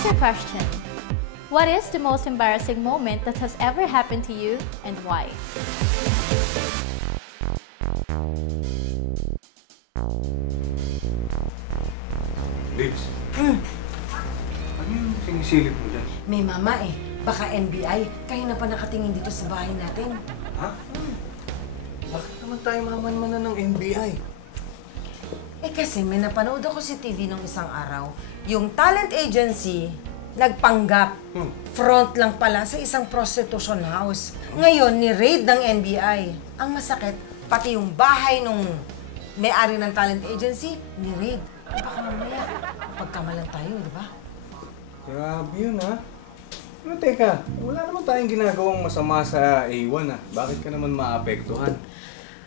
Here's your question. What is the most embarrassing moment that has ever happened to you and why? Babes, ano yung sinisilip mo dyan? May mama eh. Baka NBI. Kayo na pa nakatingin dito sa bahay natin. Ha? Bakit naman tayo maman-manan ng NBI? Eh kasi may napanood ako sa TV nung isang araw. Yung talent agency, nagpanggap. Front lang pala sa isang prostitution house. Ngayon, ni-raid ng NBI. Ang masakit, pati yung bahay nung may-ari ng talent agency, ni-raid. Baka mamaya, pagkamalan tayo, di ba? Grabe yun, ha? Ano, teka, wala naman tayong ginagawang masama sa A1, ha? Bakit ka naman maapektuhan?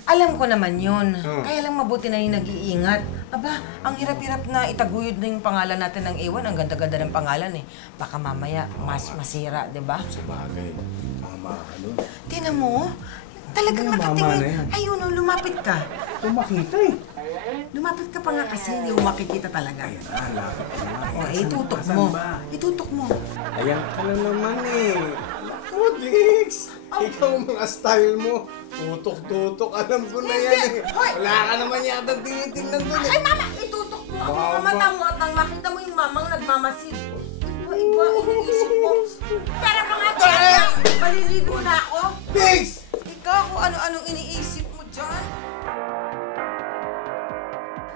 Alam ko naman yun. Kaya lang mabuti na yung nag-iingat. Aba, ang hirap-hirap na itaguyod na yung pangalan natin ng A1. Ang ganda-ganda ng pangalan eh. Baka mamaya mas masira, di ba? Sa bagay, mama ka doon. Tinan mo, talagang Ano yung mama na nakatingin. yan? Ayun, lumapit ka. Makita eh. Lumapit ka pa nga kasi hindi mo makikita talaga. Ayan, lapit ka na. O, itutok mo. Itutok mo. Ayan ka na naman eh. Alam mo, Dix. Ikaw mga style mo. Tutok-tutok. Alam ko na yan eh. Wala ka naman yata tinitingnan doon eh. Ay, mama, itutok mo. Ako Mama. mamatang mo at nang makita mo yung mamang nagmamasid. Iba, iniisip mo. Para mga kaya, maliligo na ako. Dix! Ikaw, kung ano-anong iniisip mo dyan.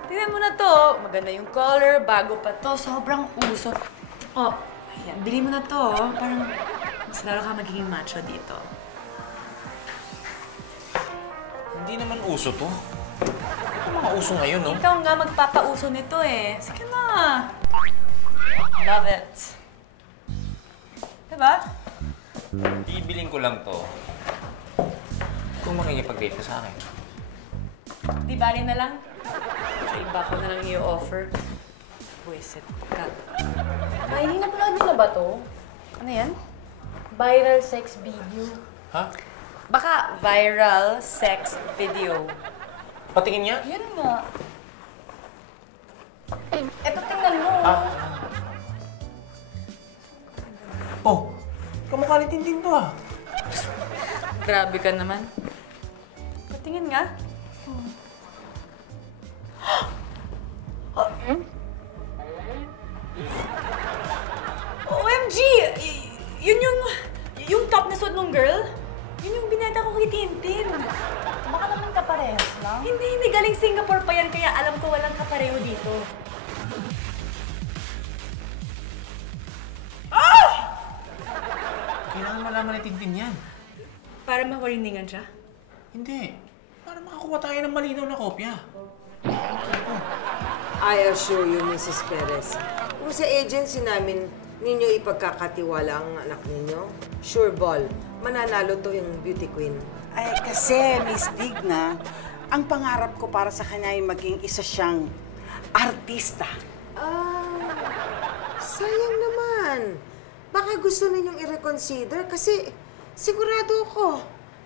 Tingnan mo na to. Maganda yung color, bago pa to. Sobrang uso. Oh, ayan. Bili mo na to. Parang mas lalo ka magiging macho dito. Hindi naman uso to. Ano mga uso ngayon, no? Ikaw nga magpapauso nito eh. Sige na. Love it. Diba? Bibiling ko lang to. Kung makikipag-date ka sa akin. Di bali na lang. Sa iba ko na lang i-offer. Buwisit ka. Ay, hindi napanood nila ba to? Ano yan? Viral sex video. Ha? Baka viral sex video. Patingin niya? Yun nga. Eto, tingnan mo. Oh, kamukha ni Tintin to ah. Grabe ka naman. Patingin nga. OMG! Yun yung top na suot ng girl? Yun yung binata ko kay Tintin. Baka naman kaparehas lang. Hindi. Galing Singapore pa yan, kaya alam ko walang kapareho dito. Kailangan malaman ni Tintin yan. Para mawariningan siya? Hindi. Para makakuha tayo ng malinaw na kopya. I assure you, Mrs. Perez, kung sa agency namin ninyo ipagkakatiwala ang anak ninyo, sure ball, mananalo to yung beauty queen. Ay, kasi, Miss Digna, ang pangarap ko para sa kanya ay maging isa siyang artista. Sayang naman. Baka gusto ninyong i-reconsider kasi sigurado ako,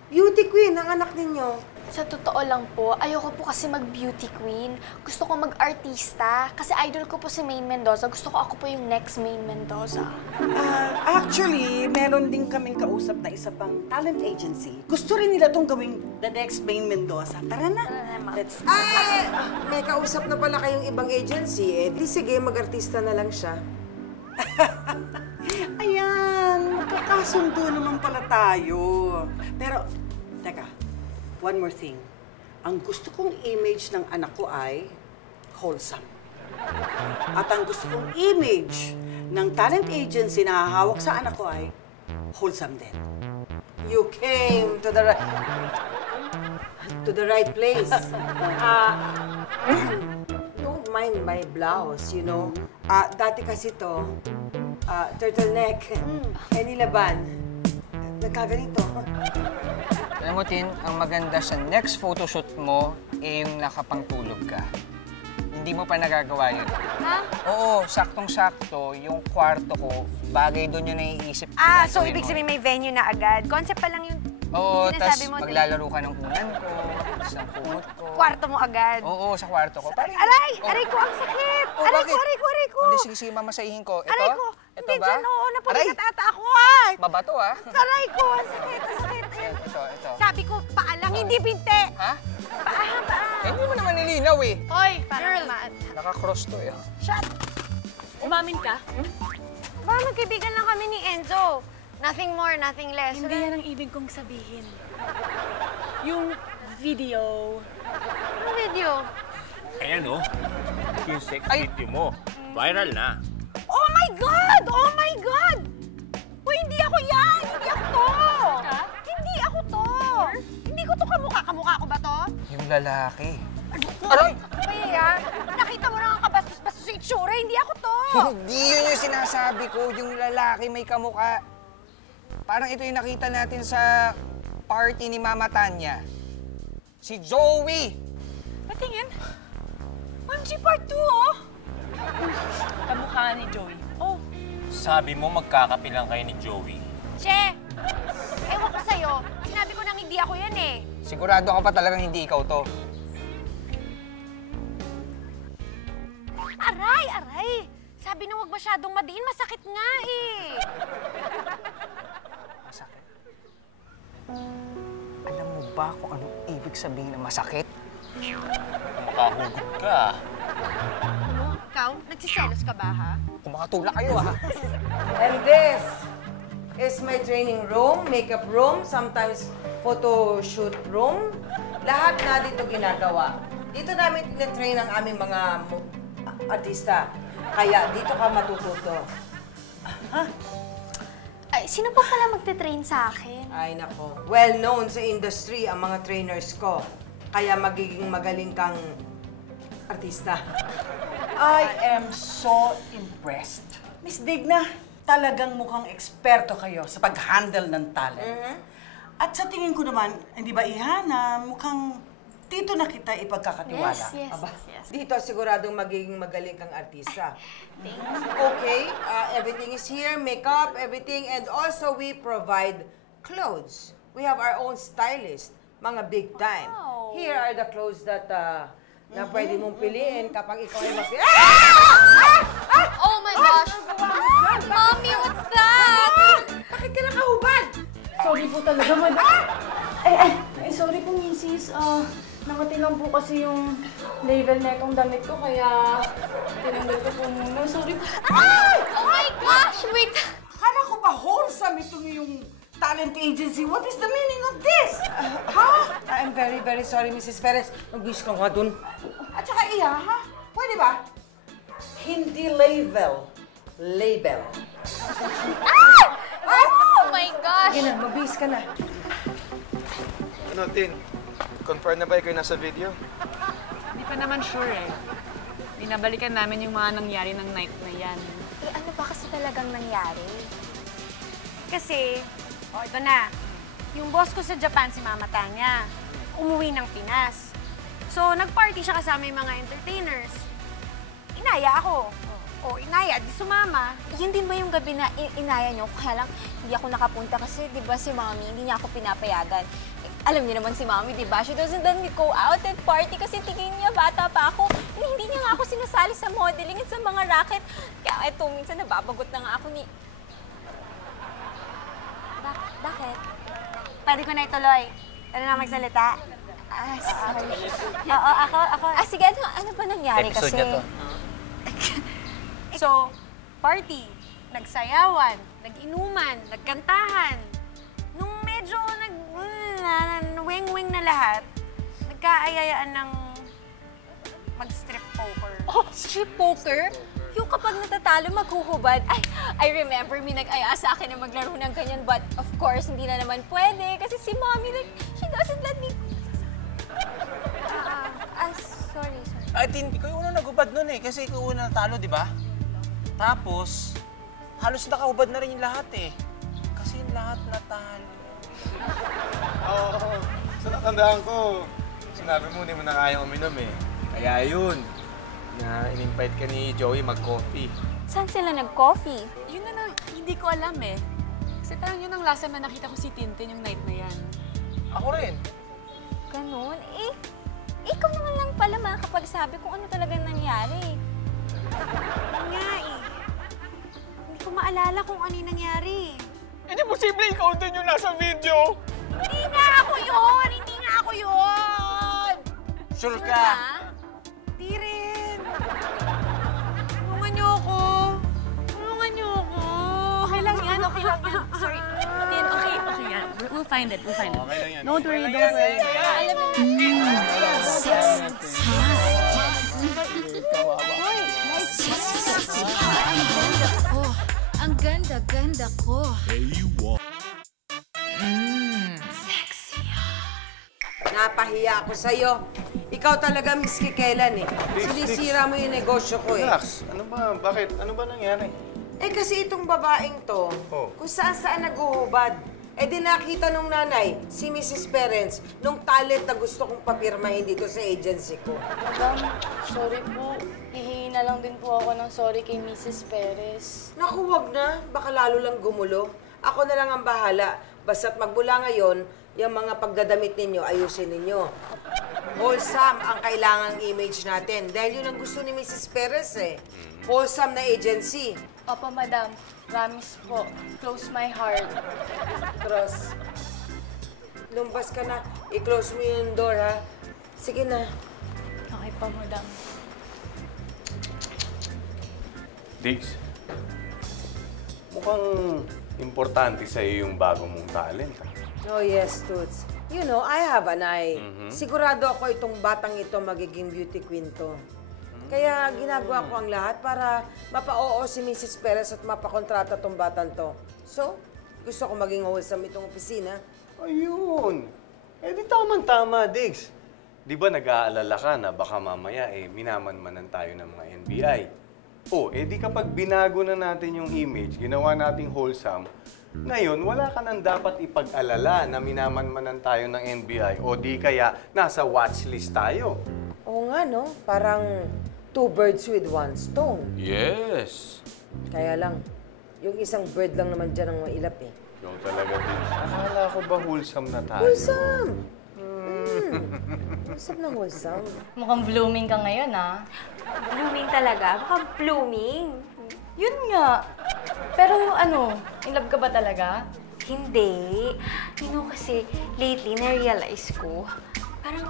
beauty queen ang anak ninyo. Sa totoo lang po, ayoko po kasi mag-beauty queen. Gusto ko mag-artista. Kasi idol ko po si Maine Mendoza. Gusto ko ako po yung next Maine Mendoza. Actually, meron din kaming kausap na isa pang talent agency. Gusto rin nila tong gawing the next Maine Mendoza. Tara na. Let's go. Ay, may kausap na pala kayong ibang agency eh. Di sige, mag-artista na lang siya. Ayan, magkakasundo naman pala tayo. Pero, teka, one more thing. Ang gusto kong image ng anak ko ay wholesome. At ang gusto kong image ng talent agency na hahawak sa anak ko ay wholesome din. You came to the right place. Don't mind my blouse, you know. Dati kasi to, turtleneck, nilaban. Nagkaganito. Alam mo, Tin, ang maganda sa next photoshoot mo eh yung nakapangtulog ka. Hindi mo pa nagagawa yun. Ha? Oo, saktong-sakto, yung kwarto ko, bagay doon yung naiisip ko. So ibig sabihin may venue na agad? Concept pa lang yung Oo, sinasabi tas mo. maglalaro ka ng unan ko, tas ng kumot ko. Kwarto mo agad? Oo, sa kwarto ko. Aray! Aray ko, ang sakit! Oh, Aray bakit? ko, aray ko, aray ko! Hindi, sige, mamasahihin ko. Ito? Aray ko! Ito Hindi ba? dyan, oo. Aray! Napulikat ata ako, ay! Mabato ah. Aray ko, ang sakit, ang sakit. Ito. Sabi ko, paa lang, hindi binte. Ha? Paa. Eh, hindi mo naman nilinaw eh. Hoy, Parang girl! Naka-cross to eh. Shut! Umamin ka? Ba, magkaibigan lang kami ni Enzo. Nothing more, nothing less. Hindi yan ang ibig kong sabihin. Yung video. Anong video? Ayan oh. Yung sex video mo. Viral na. Oh my God! Oh my God! Uy, hindi ako yan! Hindi ako to! Hindi ako to! Hindi ko to kamukha. Kamukha ko ba to? Yung lalaki. Aray! Kaya, nakita mo na ang kabastos-bastos sa itsura. Hindi ako to! Hindi yun yung sinasabi ko. Yung lalaki may kamukha. Parang ito yung nakita natin sa party ni Mama Tanya. Si Joey! Patingin. OMG Part 2, oh! Kamukha ni Joey. Oh, Sabi mo magkakapilang kayo ni Joey. Che! Ewan ko sa'yo. Sinabi ko nang hindi ako yan eh. Sigurado ka pa talagang hindi ikaw to. Aray! Aray! Sabi na huwag masyadong madiin. Masakit nga eh. Masakit. Alam mo ba kung anong ibig sabihin ng masakit? Makahugot ka. Ano? Ikaw? Nagsiselos ka ba ha? Kumakatulak kayo ha. And this is my training room, makeup room, sometimes photo shoot room. Lahat na dito ginagawa. Dito namin tinatrain ang aming mga artista. Kaya dito ka matututo. Ay, sino po pala magte-train sa akin? Ay nako, well known sa industry ang mga trainers ko. Kaya magiging magaling kang artista. I am so impressed. Miss Digna, talagang mukhang eksperto kayo sa pag-handle ng talent. At sa tingin ko naman, hindi ba Ihana, mukhang dito na kita ipagkakatiwala. Yes. Dito siguradong magiging magaling kang artista. Okay, everything is here, makeup, everything, and also we provide clothes. We have our own stylist, mga big time. Here are the clothes that na pwede mong piliin kapag ikaw ay Oh my gosh! Mommy, what's that? Bakit ka nakahubad? sorry po talaga, madam. Ay, sorry po, misis. Nakati lang po kasi yung label na itong damit ko, kaya tinanggal ko po muna. Sorry po. Oh my gosh! Wait! Akala ko ba wholesome itong yung talent agency? What is the meaning of this? Ha? I'm very, very sorry, Mrs. Perez. Mag-wish ka nga dun. At saka Iha, ha? Pwede ba? Hindi label. Label. Oh my gosh! Sige na, mag-wish ka na. Ano, Tin? Confirm na ba ikaw nasa video? Hindi pa naman sure eh. Binabalikan namin yung mga nangyari ng night na yan. Eh, ano ba kasi talagang nangyari? Kasi, ito na. Yung boss ko sa Japan, si Mama Tanya, umuwi ng Pinas. So, nag-party siya kasama yung mga entertainers. Inaya ako. Inaya, di sumama. Yun din ba yung gabi na inaya nyo? Kaya lang, hindi ako nakapunta kasi, di ba, si Mommy, hindi niya ako pinapayagan. Eh, alam niyo naman si Mommy, di ba? She doesn't let me go out and party kasi tingin niya, bata pa ako. Hindi niya nga ako sinasali sa modeling at sa mga racket. Kaya eto, minsan nababagot na nga ako ni... Bakit? Pwede ko na ituloy. Pwede na magsalita. Sorry. Oo, ako. Sige, ano ba nangyari Episode kasi? niya to. So, party, nagsayawan, nag-inuman, nagkantahan. Nung medyo wing-wing na lahat, nagkaayayaan ng mag-strip poker. Oh, strip poker? Yung kapag natatalo, maghuhubad. Ay, I remember may nag-aya sa akin na maglaro ng ganyan, but of course, hindi na naman pwede kasi si Mommy, like, she doesn't let me... Sorry. Ay, Tin, ikaw yung unang nagubad nun eh. Kasi ikaw unang natalo, di ba? Tapos, halos nakahubad na rin yung lahat eh. Kasi yung lahat natalo. Oo. So, natandaan ko. Sinabi mo, hindi mo na kayang uminom eh. Kaya yun, na in-invite ka ni Joey mag-coffee. Saan sila nag-coffee? Yun na lang, hindi ko alam eh. Kasi parang yun ang last time na nakita ko si Tintin yung night na yan. Ako rin. Ganun? Eh, ikaw naman lang pala makakapagsabi kung ano talagang nangyari. Nga eh. Hindi ko maalala kung ano yung nangyari. Hindi posible ikaw din yung nasa video. Hindi nga ako yun! Hindi nga ako yun! Sure Sure ka? Di rin. Tulungan niyo ako. Tulungan niyo ako. Okay lang yan. Sorry. Yan, okay yan. We'll find it. Okay lang yan. Don't worry, don't worry. Alam mo Ang ganda ko. Napahiya ako sa'yo. Ikaw talaga, Miss Kikelan eh. Sinisira mo yung negosyo ko eh. Relax. Ano ba? Bakit? Ano ba nangyari? Eh kasi itong babaeng to, kung saan-saan naghuhubad. Eh di nakita nung nanay, si Mrs. Perens, nung talent na gusto kong papirmahin dito sa agency ko. Madam, sorry po. Hihingi na lang din po ako ng sorry kay Mrs. Perez. Naku, wag na. Baka lalo lang gumulo. Ako na lang ang bahala. Basta't magmula ngayon, yung mga pagdadamit ninyo, ayusin ninyo. Wholesome ang kailangang image natin. Dahil yun ang gusto ni Mrs. Perez eh. Wholesome na agency. Opo, madam. Promise po. Close my heart. Cross. Lumbas ka na. I-close mo yung door, ha? Sige na. Okay pa, madam. Diggs, mukhang importante sa'yo yung bago mong talent. Oh, yes, Toots. You know, I have an eye. Sigurado ako itong batang ito magiging beauty queen to. Kaya ginagawa ko ang lahat para mapa-oo si Mrs. Perez at mapakontrata tong batang to. So, gusto ko maging wholesome itong opisina. Ayun. Eh di tama-tama, Diggs. Di ba nag-aalala ka na baka mamaya minamanmanan tayo ng mga NBI? Eh di kapag binago na natin yung image, ginawa nating wholesome, ngayon wala ka nang dapat ipag-alala na minamanmanan tayo ng NBI o di kaya nasa watchlist tayo. Oo nga, no? Parang two birds with one stone. Yes. Kaya lang, yung isang bird lang naman dyan ang mailap eh. Yung talaga, Diggs. Akala ko ba wholesome na tayo? Wholesome! Wholesome na wholesome. Mukhang blooming ka ngayon, ah. Blooming talaga? Baka blooming. Yun nga. Pero ano, in love ka ba talaga? Hindi. You know kasi, lately, na-realize ko, parang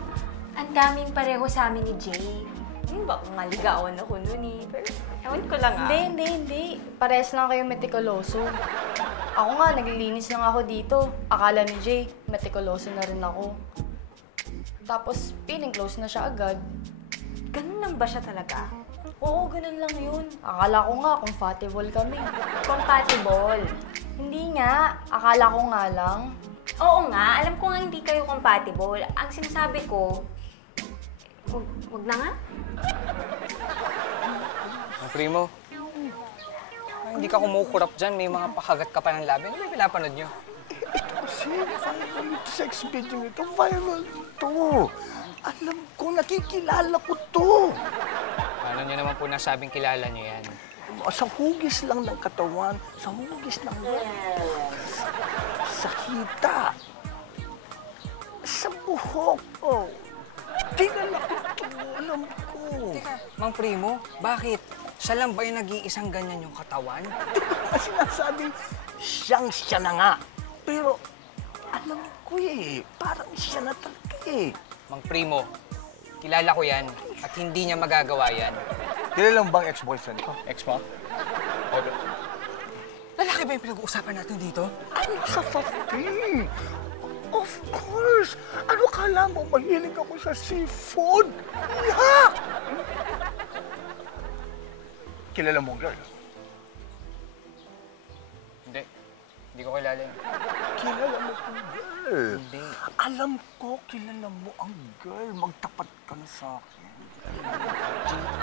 ang daming pareho sa amin ni Jay. Baka nga ligawan ako nun eh. Pero, ewan ko lang ah. Hindi. Parehas lang kayo metikuloso. Ako nga, naglilinis lang ako dito. Akala ni Jay, metikuloso na rin ako. Tapos, feeling close na siya agad. Ganun lang ba siya talaga? Oo, ganun lang yun. Akala ko nga, compatible kami. Compatible? Hindi nga. Akala ko nga lang. Oo nga, alam ko nga hindi kayo compatible. Ang sinasabi ko, wag na nga. Ang primo, hindi ka kumukurap dyan. May mga pakagat ka pa ng labi. Ano ba yung pinapanood nyo? Kasi viral ito sex video ito. Viral ito. Alam ko, nakikilala ko to. Paano nyo naman po nasabing kilala nyo yan? Sa hugis lang ng katawan, sa hugis lang sa hita, sa buhok. Oh. Kilala ko to, alam ko. Teka, Mang Primo, bakit? Siya lang ba yung nag-iisang ganyan yung katawan? Kasi sinasabi, siya na nga. Pero, alam ko parang siya na talaga Mang Primo, kilala ko yan at hindi niya magagawa yan. Kilala mo bang ex-boyfriend ko? Ex mo? Lalaki ba yung pinag-uusapan natin dito? Ano sa fatin? Of course! Ano kala mo? Mahilig ako sa seafood? Yak! Kilala mo, girl? Hindi ko kilala yun. Kilala mo ang girl? Hindi. Alam ko, kilala mo ang girl. Magtapat ka na sa akin.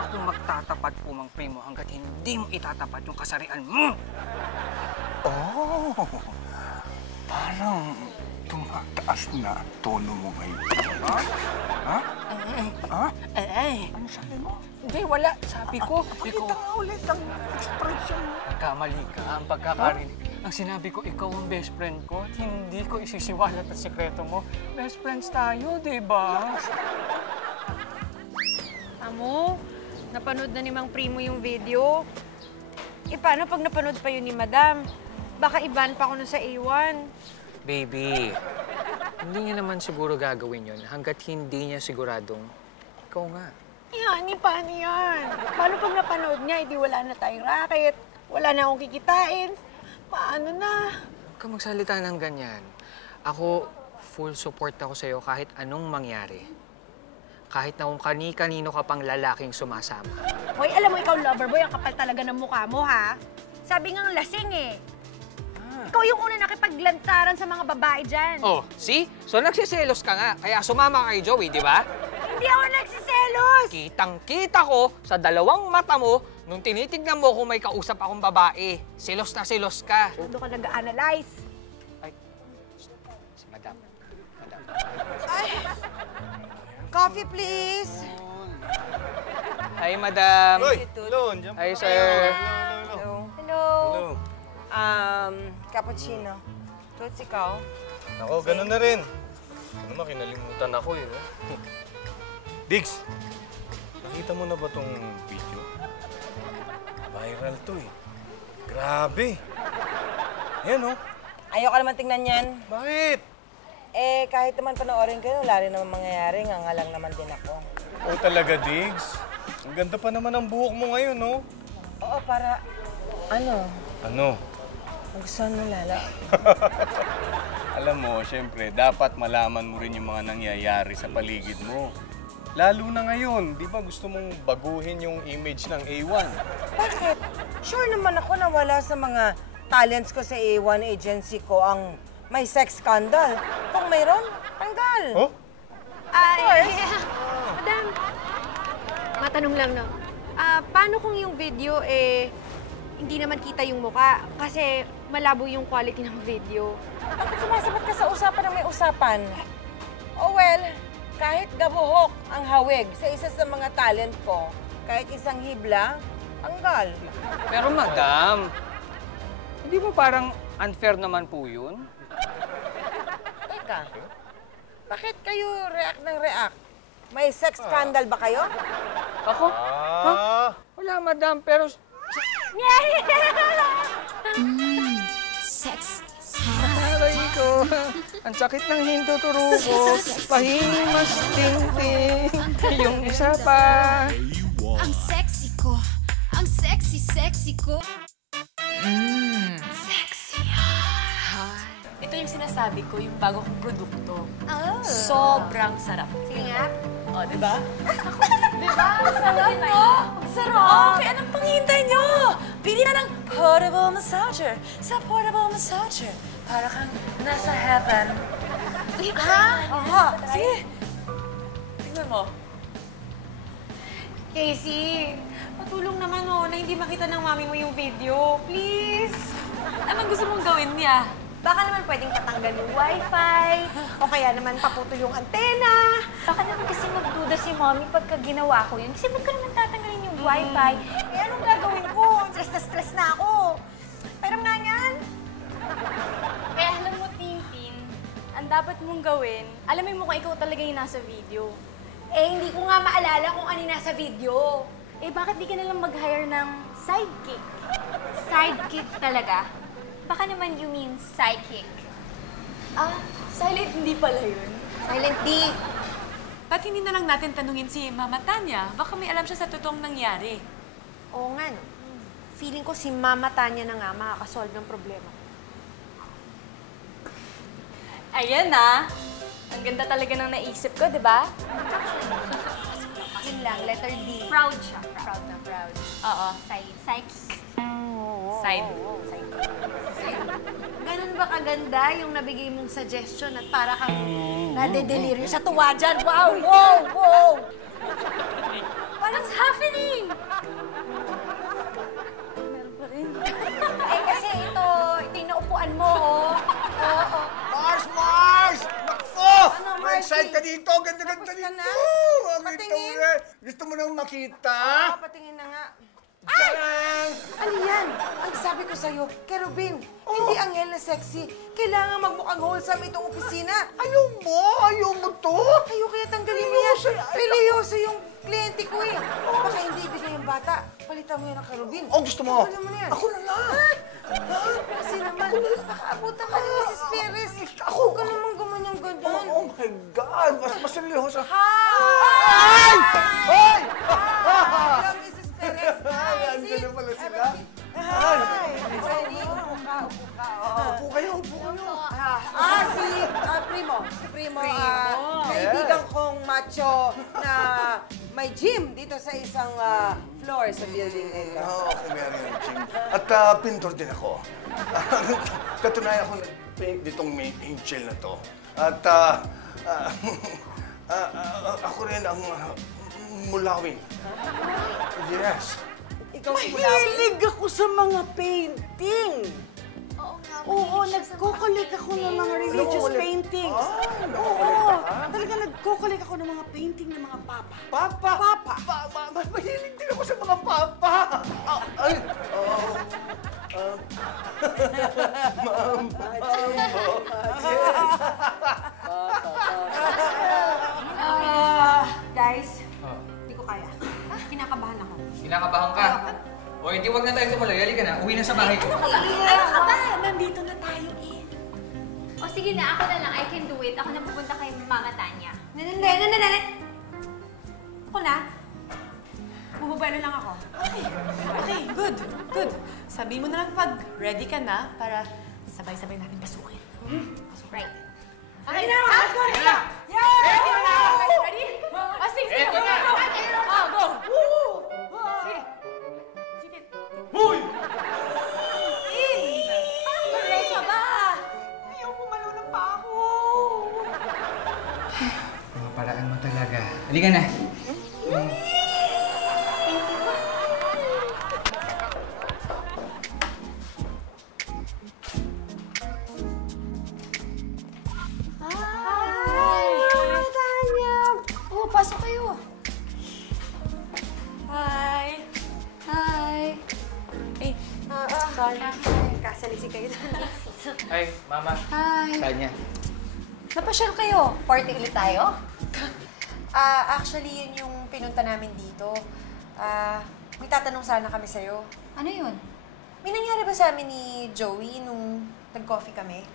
Ako magtatapat po, Mang Primo, hanggat hindi mo itatapat yung kasarian mo! Oh! Parang tumataas na ang tono mo ngayon. Ha? Ha? Ha? Ano sabi mo? Hindi, wala. Sabi ko. Pakita nga ulit ang expression mo. Nagkamali ka ang pagkakarinig. Ang sinabi ko, ikaw ang best friend ko at hindi ko isisiwalat ang sekreto mo. Best friends tayo, di ba? Amo, napanood na ni Mang Primo yung video. paano pag napanood pa yun ni Madam? Baka iban pa ako nun sa A1. Baby, hindi niya naman siguro gagawin yun hanggat hindi niya siguradong ikaw nga. Honey, paano yan? Paano pag napanood niya, hindi wala na tayong racket, wala na akong kikitain, paano na? Huwag ka magsalita ng ganyan. Ako, full support ako sa'yo kahit anong mangyari. Kahit na kung kani-kanino ka pang lalaking sumasama. Hoy, alam mo ikaw, lover boy, ang kapal talaga ng mukha mo, ha? Sabi nga lasing eh. Ikaw yung una nakipaglantaran sa mga babae dyan. Oh, see? So nagsiselos ka nga, kaya sumama kay Joey, di ba? Hindi ako nagsiselos! Kitang-kita ko sa dalawang mata mo nung tinitignan mo kung may kausap akong babae. Selos na selos ka. Doon ka nag-analyze. Ay, si Madam. Madam. Ay! Coffee, please! Hi, Madam. Uy! Hello! Hi, sir. Hello. Hello! Cappuccino. Toots, ikaw? Ako, ganun na rin. Ano naman, kinalimutan ako eh. Diggs! Nakita mo na ba tong video? Viral to eh. Grabe! Ayan oh. Ayoko naman tingnan yan. Bakit? Eh, kahit naman panoorin ko, wala rin naman mangyayari. Nga lang naman din ako. Oo talaga, Diggs. Ang ganda pa naman ang buhok mo ngayon, no? Oo, para... Ano? Ano? Magustuhan mo, Lala. Alam mo, syempre, dapat malaman mo rin yung mga nangyayari sa paligid mo. Lalo na ngayon, di ba gusto mong baguhin yung image ng A1? Bakit? Sure naman ako na wala sa mga talents ko sa A1 agency ko ang may sex scandal. Kung mayroon, tanggal. Oh? Ay, Madam, matanong lang, no? Paano kung yung video, hindi naman kita yung muka? Kasi malabo yung quality ng video. Bakit sumasabat ka sa usapan ng may usapan? Oh well, kahit gabuhok ang hawig sa isa sa mga talent ko, kahit isang hibla, tanggal. Pero Madam, hindi mo parang unfair naman po yun? Teka, bakit kayo react ng react? May sex scandal ba kayo? Ako? Huh? Wala, Madam, pero... Sexy. Aray ko, ang sakit ng hintuturo ko. Pahimas ting-ting, yung isa pa. Ang sexy ko. Ang sexy ko. Sexy. Ito yung sinasabi ko, yung bago kong produkto. Oh. Sobrang sarap. Sige nga. O, di ba? Diba? Sarap, no? Sarap! Okay, anong panghihintay nyo? Bili na ng portable massager sa portable massager. Para kang nasa heaven. Ha? Oo. Sige. Tingnan mo. Casey, patulong naman na hindi makita ng mami mo yung video. Please! Anong gusto mong gawin niya? Baka naman pwedeng patanggal yung wifi, o kaya naman paputol yung antena. Baka naman kasi magduda si mommy pagka ginawa ko yun. Kasi ba't ko naman tatanggalin yung wifi? Eh, anong gagawin ko? Stress na ako. Pero nga yan. Kaya alam mo, Tintin, ang dapat mong gawin, alam mo kung ikaw talaga yung nasa video. Eh, hindi ko nga maalala kung ano yung nasa video. Eh, bakit di ka nalang mag-hire ng sidekick? Sidekick talaga? Baka naman you mean psychic. Ah, silent hindi pala yun. Silent D. Ba't hindi na lang natin tanungin si Mama Tanya? Baka may alam siya sa totoong nangyari. Oo nga, no? Feeling ko si Mama Tanya na nga makakasolve ng problema. Ayan na. Ang ganda talaga ng naisip ko, di ba? Yun lang, letter D. Proud siya. Proud na proud. Oo. Psychic. Side. Ganun ba kaganda yung nabigay mong suggestion at para kang nade-delirio sa tuwa dyan? Wow! Wow! Wow! What's happening? Meron pa rin. Eh kasi ito yung naupuan mo, oh. Oo. Mars! Naku! Ano, Ma-excite Marcy? ka dito! Ganda-ganda Tapos dito! ka na? Patingin! Gusto mo nang makita? Patingin na nga. Diyan! Ano yan? Ang sabi ko sa'yo, Kerubin, hindi angel na sexy. Kailangan magmukhang wholesome itong opisina. Ayaw mo? Ayaw mo to? Ayaw kaya tanggalin mo yan. Pili yun. seryoso yung kliyente ko eh. Baka hindi ibigay yung bata. Palitan mo yan ng karubin. Oh, gusto mo? Ano mo na yan? Ako na lang. Kasi naman, nakaabutan ka ni Mrs. Perez. Ako? Huwag ka naman gumanyan-ganyan. Oh my God! Mas seryoso. Hi! Hoy! Hello, Mrs. Perez. Ay, andyan na pala sila. Hi! Jenny, upo ka. Upo kayo, upo kayo. Si Primo. Si Primo. Kaibigan kong macho na may gym dito sa isang floor sa building na ito. Oo, ako meron yung gym. At pintor din ako. Katunayan ako nag-paint ditong main angel na to. At ako rin ang mulawin. Yes. Ikaw si Mulawi? Mahilig ako sa mga painting. Oo, nagko-collect ako ng mga religious paintings. Oo, talaga nagko-collect ako ng mga painting ng mga papa. Papa? Papa. Mahilig din ako sa mga papa. Ay, Guys, hindi ko kaya. Kinakabahan ako. Kinakabahan ka? O hindi, wag na tayo tumuloy. Halika na, uwi na sa bahay ko. Ano ka ba? Nandito na tayo eh. O sige na, ako na lang. I can do it. Ako na pupunta kay Mama Tanya. Nananay. Ako na. Bumabalo lang ako. Okay, good. Sabi mo na lang pag ready ka na para sabay-sabay natin pasukin. Right. Okay na! Let's go! Ready? Ready? Sige. Go! Sige. Hoy! Ready ka ba? Ayaw mo malunong pa ako. Mga paraan mo talaga. Halika na. Pasok kayo. Hi! Eh, sorry. Kasalisi kayo. Ay, Mama. Hi. Tanya. Napasyal kayo. Party ulit tayo? Actually, yun yung pinunta namin dito. May tatanong sana kami sa'yo. Ano yun? May nangyari ba sa amin ni Joey nung nag-coffee kami?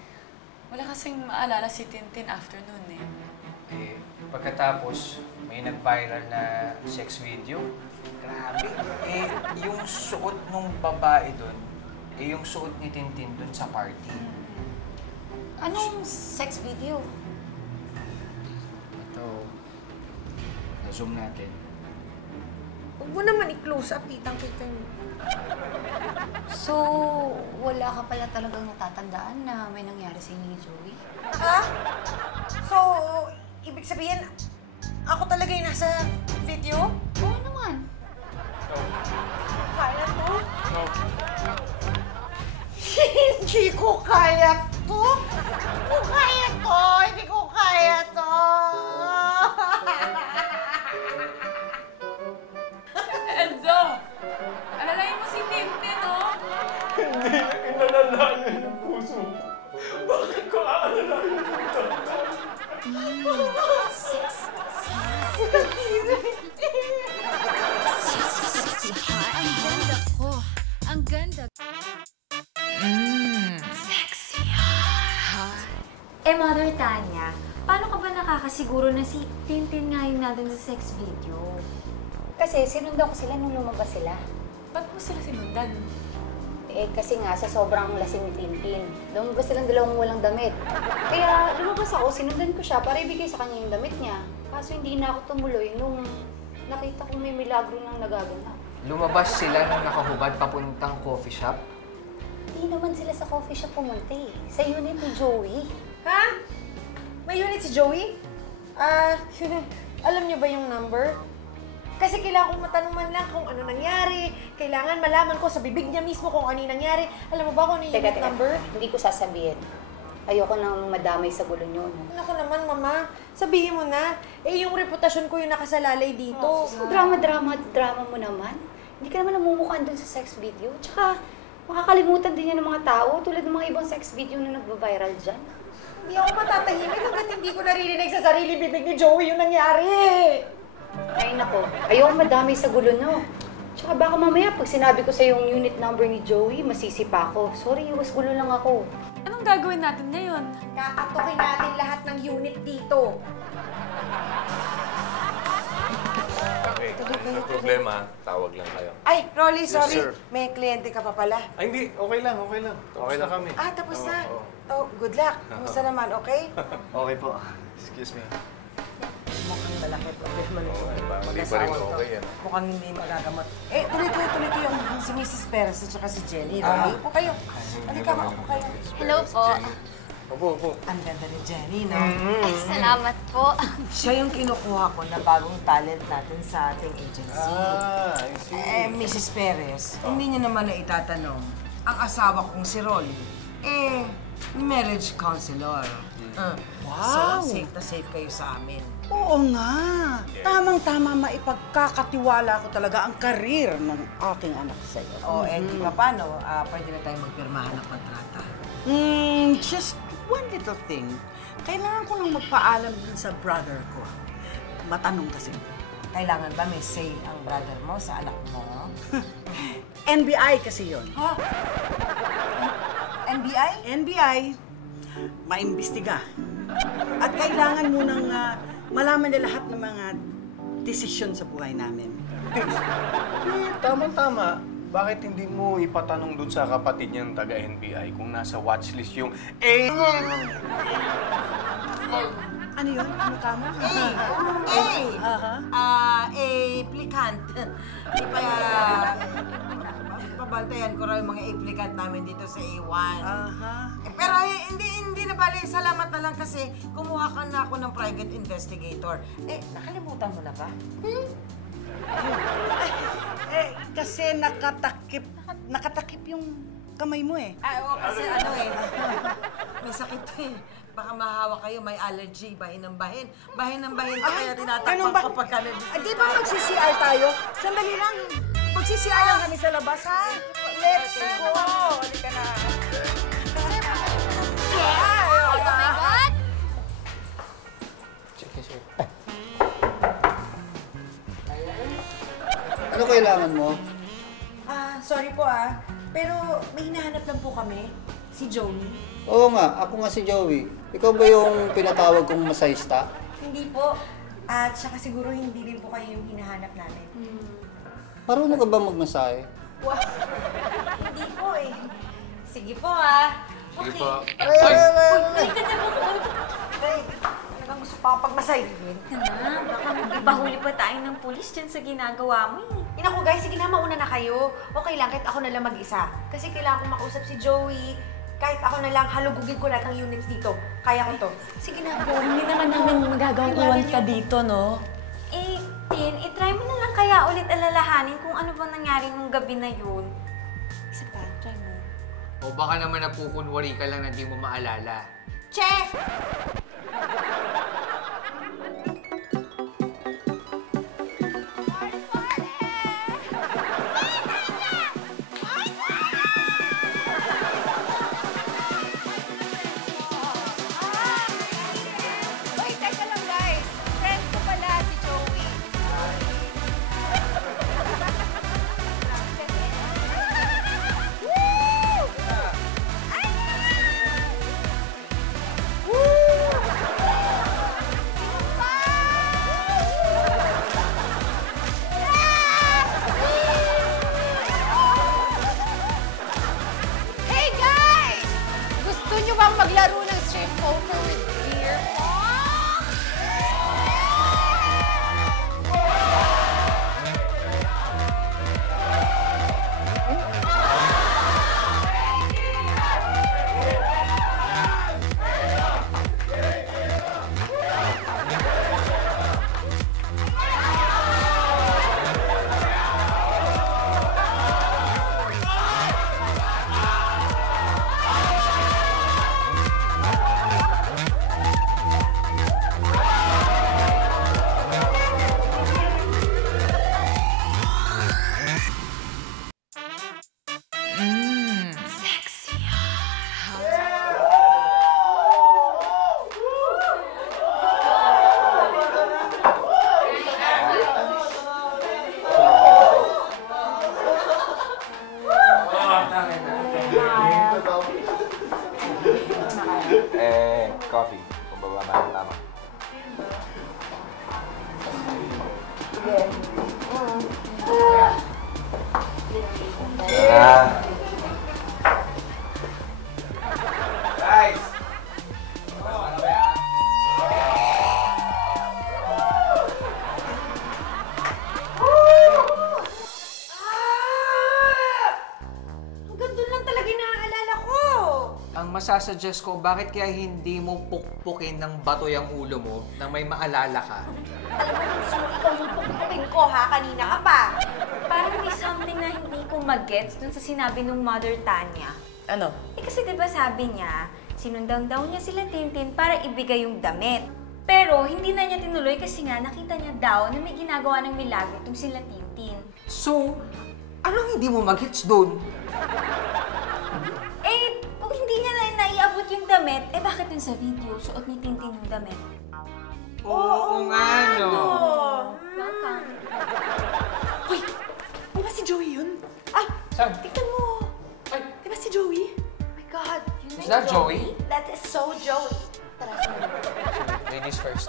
Wala kasing maalala si Tintin afternoon eh. Eh, pagkatapos, may nag-viral na sex video. Grabe. Eh, yung suot nung babae dun, yung suot ni Tintin dun sa party. Anong sex video? Ito, na-zoom natin. Huwag mo naman i-close up, kitang-kita niyo. So, wala ka pala talagang natatandaan na may nangyari sa inyo ni Joey? Ha? So, ibig sabihin, ako talaga yung nasa video? Oo naman. Kaya to? Hindi ko kaya to! Hindi ko kaya to! Enzo! Alalayan mo si Tintin, oh! Hindi inalalayan yung puso ko. Bakit ko aalalayan yung tanda? Ang ganda ko. Ang ganda. Sexy hot. Mother Tanya, paano ka ba nakakasiguro na si Tintin nga yung nandun sa sex video? Kasi sinundan ko sila nung lumabas sila. Ba't mo sila sinundan? Eh, kasi nga sa sobrang lasing ni Tintin, lumabas silang dalawang walang damit. Kaya lumabas ako, sinundan ko siya para ibigay sa kanya yung damit niya. Kaso hindi na ako tumuloy nung nakita kong may milagro nang nagaganap. Lumabas sila nung nakahubad papuntang coffee shop. Hindi naman sila sa coffee shop pumunta eh. Sa unit ni Joey. Ha? May unit si Joey? Alam niyo ba yung number? Kasi kailangan kong matanong man lang kung ano nangyari. Kailangan malaman ko sa bibig niya mismo kung ano yung nangyari. Alam mo ba kung ano yung unit number? Hindi ko sasabihin. Ayoko nang madamay sa gulo niyo. Ako naman, Mama. Sabihin mo na. Eh, yung reputasyon ko yung nakasalalay dito. Drama mo naman. Hindi ka naman namumukhaan dun sa sex video. Tsaka, makakalimutan din yan ng mga tao tulad ng mga ibang sex video na nagba-viral dyan. Hindi ako matatahimik hanggat hindi ko naririnig sa sarili bibig ni Joey yung nangyari. Ay nako, ayoko madami sa gulo nyo. Tsaka baka mamaya pag sinabi ko sa yung unit number ni Joey, masisipa ako. Sorry, iwas gulo lang ako. Anong gagawin natin ngayon? Kakatukin natin lahat ng unit dito. Okay, may problema, tawag lang kayo. Ay, Rolly, Yes, sorry. sir. May kliyente ka pa pala. Ay, hindi. Okay lang. Okay na kami. Ah, tapos na. Oo. Oh, good luck. Kumusta naman, okay? Okay po. Excuse me. Mukhang malaki problema nito. Hindi pa rin okay yan. Mukhang hindi magagamot. Eh, tuloy kayo si Mrs. Perez at saka si Jenny. Rolly, upo kayo. Halika, maupo kayo. Hello po. Opo. Ang ganda ni Jenny, no? Ay, salamat po. Siya yung kinukuha ko na bagong talent natin sa ating agency. I see. Mrs. Perez, hindi niyo naman na itatanong. Ang asawa kong si Rolly, marriage counselor. Wow! So, safe na safe kayo sa amin. Oo nga. Tamang-tama maipagkakatiwala ko talaga ang karir ng aking anak sa'yo. Di ba paano? Pwede na tayo magpirmahan ng kontrata. Just one little thing. Kailangan ko lang magpaalam din sa brother ko. Matanong kasi. Kailangan ba may say ang brother mo sa anak mo? NBI kasi yon. Ha? NBI? NBI, maimbestiga. At kailangan munang malaman na lahat ng mga desisyon sa buhay namin. Tama-tama. Bakit hindi mo ipatanong dun sa kapatid niyang taga-NBI kung nasa watchlist yung Ano yun? Ano tama? Applicant. Pabantayan ko raw yung mga applicant namin dito sa A1. Pero hindi na bali. Salamat na lang kasi kumuha ka na ako ng private investigator. Nakalimutan mo na ba? Kasi nakatakip yung kamay mo eh. Kasi may sakit Baka mahawa kayo, may allergy, bahin ng bahin. Bahin ng bahin ka kaya tinatakpan kapag ka nabisita. Di ba mag-CCR tayo? Sandali lang. Mag-CCR lang kami sa labas, ha? Let's go! Halika na. Oh my God! Ano kailangan mo? Sorry po pero may hinahanap lang po kami. Si Joey. Oo nga, ako nga si Joey. Ikaw ba yung pinatawag kong masahista? Hindi po. At saka siguro hindi rin po kayo yung hinahanap namin. Marunong ka ba magmasahe? Wow. Hindi po Sige po Sige po. Balik na po. Ano bang gusto pa akong pagmasahin? Baka ipahuli pa tayo ng pulis dyan sa ginagawa mo Inaku guys, sige na, mauna na kayo. Okay lang, kahit ako na lang mag-isa. Kasi kailangan kong makausap si Joey. Kahit ako na lang, halugugin ko lahat ng units dito. Kaya ko to. Sige na po, hindi naman namin magagawang iwan ka dito, no? Tin, try mo na lang kaya ulit alalahanin kung ano bang nangyari nung gabi na yun. Isa pa, try mo. O baka naman napukunwari ka lang na di mo maalala. Check! Guys! Hanggang doon lang talaga naaalala ko. Ang masasuggest ko, bakit kaya hindi mo pukpukin ng bato yung ulo mo nang may maalala ka? Alam mo, sorry, ikaw yung pupupin ko ha, kanina ka pa. Parang may something na hindi ko mag-gets dun sa sinabi ng Mother Tanya. Ano? Kasi diba sabi niya, sinundan daw niya sila Tintin para ibigay yung damit. Pero hindi na niya tinuloy kasi nga nakita niya daw na may ginagawa ng milagro itong sila Tintin. So, anong hindi mo mag-hits doon? Eh, kung hindi niya na naiabot yung damit, eh bakit yun sa video suot ni Tintin yung damit? Oo nga, no? Welcome. Uy! Di ba si Joey yun? Ay! Saan? Tignan mo! Ay! Di ba si Joey? Oh my God! Yun Is na that yung Joey? That is so Joey. Tara, sunod. Ladies first.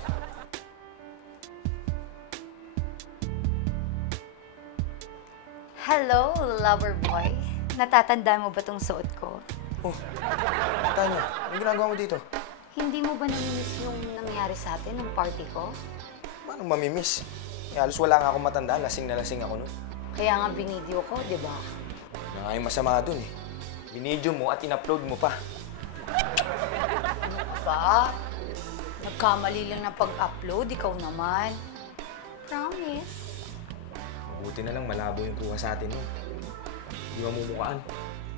Hello, lover boy. Natatanda mo ba tong suot ko? Oh, Tanya, anong ginagawa mo dito? Hindi mo ba namimiss yung nangyari sa atin ng party ko? Paano mamimiss? Eh, halos wala nga akong matanda, lasing na lasing ako nun. Kaya nga binideo ko, di ba? Wala nga yung masama dun eh. Binidyo mo at in-upload mo pa. Ba? Nagkamali lang ng pag-upload, ikaw naman. Promise. Mabuti na lang malabo yung kuha sa atin nun. Hindi mamumukaan.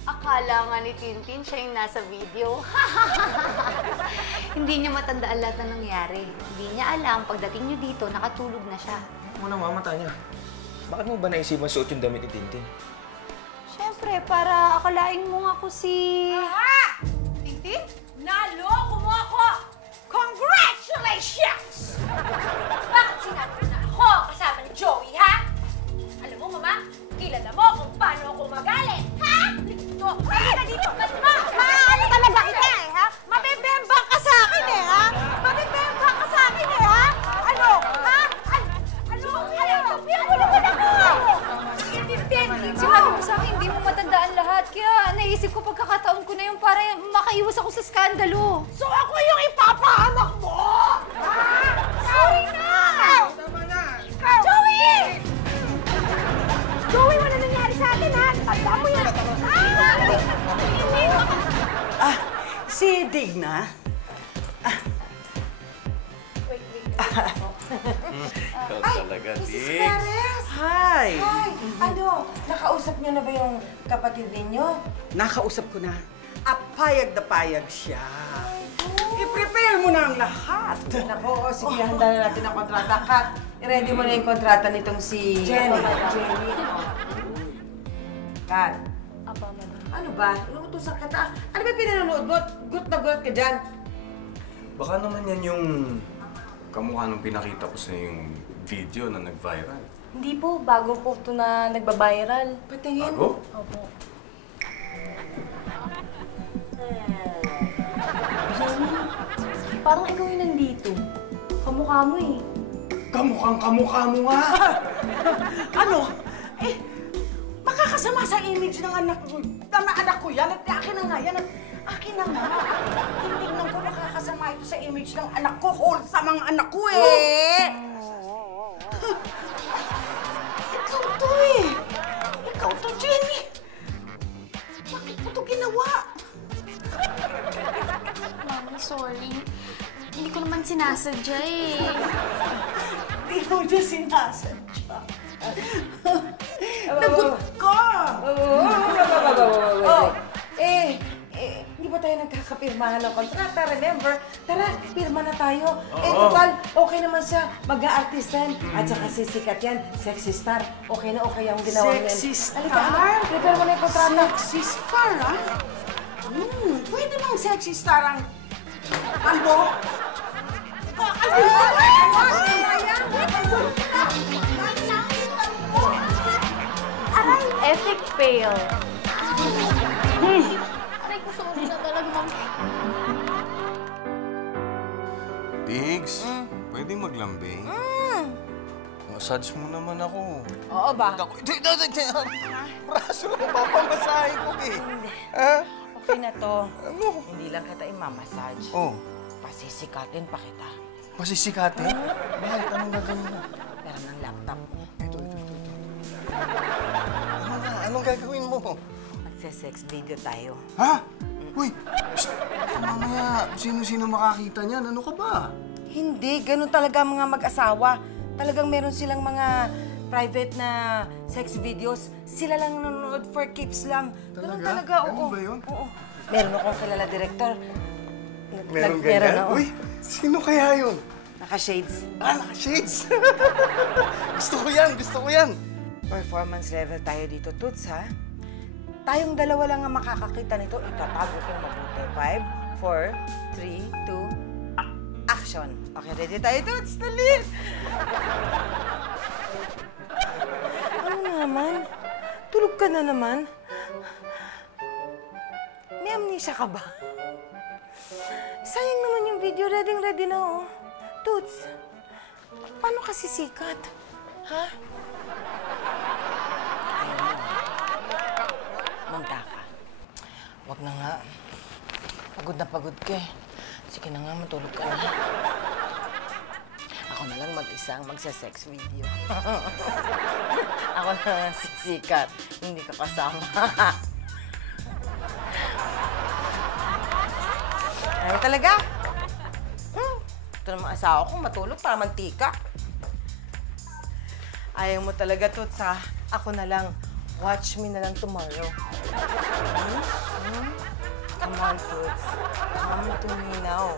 Akala nga ni Tintin siya yung nasa video. Hindi niya matandaan lahat na nangyari. Hindi niya alam, pagdating niyo dito, nakatulog na siya. Ano na mama, Tanya? Bakit mo ba naisipan suot yung damit ni Tintin? Siyempre, para akalain mo nga ako si... Aha! Tintin? Naloko mo ako! Congratulations! Bakit sinabi mo na ako kasama ni Joey, ha? Alam mo, Mama, kilala mo kung paano ako magalit, ha? Dito, halika dito, kasma! Ano talaga ita eh, ha? Mabibembang ka sa akin eh, ha? Mabibembang ka sa akin eh, ha? Ano? Ha? Ano? Sabihan mo naman ako! Tintin, sinabi mo sa akin, hindi mo matandaan lahat. Kaya naisip ko pagkakataon ko na yun para makaiwas ako sa skandalo. So ako yung ipapahamak mo! Ha? Sorry na! Tama na! Joey! Joey, wala nangyari sa atin, ha? Tanda mo yan! Si Digna. Ikaw talaga, Mrs. Dix. Perez! Hi! Hi! Ano, nakausap niyo na ba yung kapatid ninyo? Nakausap ko na. At payag na payag siya. I-prepare mo na ang lahat. Naku, sige, handa na natin ang kontrata. Kat, i-ready mo na yung kontrata nitong si... Jenny. Jenny. Kat, Apa, madam. ano ba? Inuutosan ka ta? Ano ba pinanonood mo? Gut na gut ka dyan. Baka naman yan yung kamukha nung pinakita ko sa yung video na nag-viral. Hindi po, bago po ito na nagbabiral. Patingin. Bago? Opo. Parang ikaw yung nandito. Kamukha mo eh. Kamukhang-kamukha mo nga! Ano? Eh, makakasama sa image ng anak ko. Anak ko yan at akin na nga yan at akin na nga. Tingnan ko makakasama ito sa image ng anak ko. Wholesome ang anak ko eh! Ikaw to eh! Ikaw to, Jenny! Bakit mo to ginawa? Mami, sorry. Hindi ko naman sinasadya eh. Hindi mo niya sinasadya. Nagot ka! Oh, hindi ba tayo nagkakapirmahan ng kontrata? Remember? Tara, pirma na tayo. Eh, total, okay naman siya. Mag-a-artistan. At saka sisikat yan. Sexy star. Okay na okay ang ginawa niyan. Sexy star? Halika, prepare mo na yung kontrata. Sexy star, ha? Pwede bang sexy star ang kalbo? Epic fail. Aray ko, sorry na talaga, ma'am. Diggs, pwede maglambing? Massage mo naman ako. Oo ba? Braso lang, papamasahe ko eh. Hindi. Ha? Okay na to. Ano? Hindi lang kita imamassage. Oh, Pasisikatin pa kita. masisikatin? Bakit? Anong gagawin mo? Pero ng laptop mo. Ito. Ano nga? Anong gagawin mo? Magse-sex video tayo. Ha? Uy! Psst! Mamaya, sino-sino makakita niyan? Ano ka ba? Hindi, ganun talaga ang mga mag-asawa. Talagang meron silang mga private na sex videos. Sila lang nanonood for keeps lang. Ganun talaga, oo. Ganun ba yun? Oo. Meron akong kilala director. Meron ganyan? oo. Uy! Sino kaya yun? Naka-shades. Naka-shades! Gusto ko yan! Performance level tayo dito, Toots, ha? Tayong dalawa lang ang makakakita nito. Itatago kong mabuti. 5, 4, 3, 2, action! Okay, ready tayo, Toots? Dali! Ano na naman? Tulog ka na naman? May amnesia ka ba? Sayang naman yung video. Ready na, oh. Toots, paano ka sisikat? Ha? Manda ka. Huwag na nga. Pagod ka eh. Sige na nga, matulog ka na. Ako na lang mag-isa ang magsa-sex video. Ako na lang sisikat. Hindi ka kasama. Ayaw talaga? Ito naman asawa ko, matulog para mantika. Ayaw mo talaga, Toots, ha? Ako na lang. Watch me na lang tomorrow. Come on, Toots. Come to me now.